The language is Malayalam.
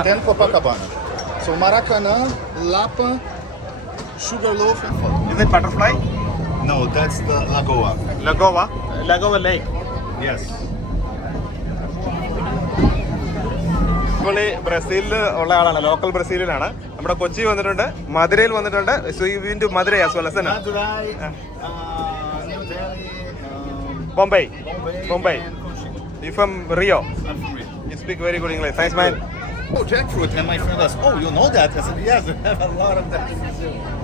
Ten Copacabana. So Maracanã, Lapa, Sugarloaf and Fogo. Is it butterfly? No, that's the Lagoa. Lagoa? Lagoa Lake. Yes. പുള്ളി ബ്രസീലിൽ ഉള്ള ആളാണ് ലോക്കൽ ബ്രസീലിലാണ് നമ്മുടെ കൊച്ചി വന്നിട്ടുണ്ട് മധുരയിൽ വന്നിട്ടുണ്ട് so you win to Madurai as well as Madurai, uh, New Delhi, um, Bombay Bombay, Bombay. and you from Rio from Rio. You speak very good English thanks man Oh, jackfruit. And my friend asked, oh, you know that? I said, yes, I have a lot of that in Brazil.